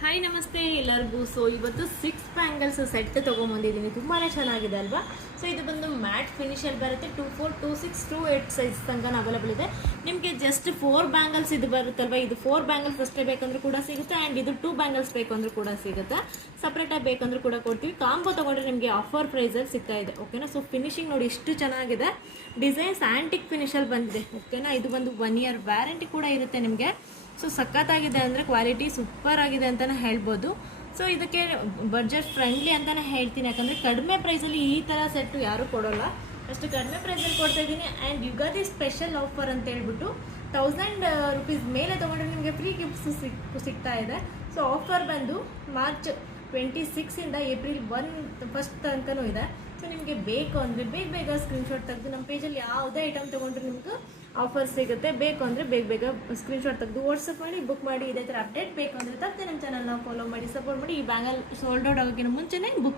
Hi ನಮಸ್ತೆ ಎಲ್ಲರಿಗೂ. So ಇವತ್ತು 6 ಬ್ಯಾಂಗಲ್ಸ್ ಸೆಟ್ ತೊಗೊಂಬಂದಿದ್ದೀನಿ. ತುಂಬಾ ಚೆನ್ನಾಗಿದೆ ಅಲ್ವಾ? ಸೊ ಇದು ಬಂದು ಮ್ಯಾಟ್ ಫಿನಿಷಲ್ಲಿ ಬರುತ್ತೆ. 2 4 2 6 2 8 ಸೈಜ್ ತನಕ ಅವೈಲೇಬಲ್ ಇದೆ. ನಿಮಗೆ ಜಸ್ಟ್ 4 ಬ್ಯಾಂಗಲ್ಸ್ ಇದು ಬರುತ್ತಲ್ವ, ಇದು 4 ಬ್ಯಾಂಗಲ್ಸ್ ಅಷ್ಟೇ ಬೇಕಂದ್ರೂ ಕೂಡ ಸಿಗುತ್ತೆ. ಆ್ಯಂಡ್ ಇದು 2 ಬ್ಯಾಂಗಲ್ಸ್ ಬೇಕಂದ್ರೂ ಕೂಡ ಸಿಗುತ್ತೆ. ಸಪ್ರೇಟಾಗಿ ಬೇಕಂದ್ರೂ ಕೂಡ ಕೊಡ್ತೀವಿ. ಕಾಂಬೋ ತೊಗೊಂಡ್ರೆ ನಿಮಗೆ ಆಫರ್ ಪ್ರೈಸಲ್ಲಿ ಸಿಗ್ತಾ ಇದೆ. ಓಕೆನಾ? ಸೊ ಫಿನಿಶಿಂಗ್ ನೋಡಿ ಎಷ್ಟು ಚೆನ್ನಾಗಿದೆ. ಡಿಸೈನ್ಸ್ ಆ್ಯಂಟಿಕ್ ಫಿನಿಷಲ್ಲಿ ಬಂದಿದೆ. ಓಕೆನಾ? ಇದು ಒಂದು 1 ಇಯರ್ ವ್ಯಾರಂಟಿ ಕೂಡ ಇರುತ್ತೆ ನಿಮಗೆ. ಸೊ ಸಖತ್ತಾಗಿದೆ ಅಂದರೆ ಕ್ವಾಲಿಟಿ ಸೂಪರ್ ಆಗಿದೆ ಅಂತಲೇ ಹೇಳ್ಬೋದು. ಸೊ ಇದಕ್ಕೆ ಬಡ್ಜೆಟ್ ಫ್ರೆಂಡ್ಲಿ ಅಂತಲೇ ಹೇಳ್ತೀನಿ, ಯಾಕಂದರೆ ಕಡಿಮೆ ಪ್ರೈಸಲ್ಲಿ ಈ ಥರ ಸೆಟ್ಟು ಯಾರೂ ಕೊಡೋಲ್ಲ. ಅಷ್ಟು ಕಡಿಮೆ ಪ್ರೈಸಲ್ಲಿ ಕೊಡ್ತಾ ಇದ್ದೀನಿ. ಆ್ಯಂಡ್ ಯುಗಾದಿ ಸ್ಪೆಷಲ್ ಆಫರ್ ಅಂತ ಹೇಳ್ಬಿಟ್ಟು 1000 ರೂಪೀಸ್ ಮೇಲೆ ತೊಗೊಂಡ್ರೆ ನಿಮಗೆ ಫ್ರೀ ಗಿಫ್ಟ್ಸ್ ಸಿಗ್ತಾ ಇದೆ. ಸೊ ಆಫರ್ ಬಂದು ಮಾರ್ಚ್ 26ಇಂದ ಏಪ್ರಿಲ್ 1 ತನಕನೂ ಇದೆ. ಸೊ ನಿಮಗೆ ಬೇಕು ಅಂದರೆ ಬೇಗ ಸ್ಕ್ರೀನ್ಶಾಟ್ ತೆಗೆದು ನಮ್ಮ ಪೇಜಲ್ಲಿ ಯಾವುದೇ ಐಟಮ್ ತೊಗೊಂಡ್ರೆ ನಿಮ್ಗೆ ಆಫರ್ ಸಿಗುತ್ತೆ. ಬೇಕು ಅಂದರೆ ಬೇಗ ಸ್ಕ್ರೀನ್ಶಾಟ್ ತೆಗೆದು ವಾಟ್ಸಪ್ ಮಾಡಿ ಬುಕ್ ಮಾಡಿ. ಇದೇ ಥರ ಅಪ್ಡೇಟ್ ಬೇಕು ಅಂದರೆ ತಪ್ಪದೆ ನಮ್ಮ ಚಾನಲ್ನ ಫಾಲೋ ಮಾಡಿ, ಸಪೋರ್ಟ್ ಮಾಡಿ. ಈ ಬ್ಯಾಂಗಲ್ ಸೋಲ್ಡ್ ಔಟ್ ಆಗೋಕ್ಕಿಂತ ಮುಂಚೆನೇ ಬುಕ್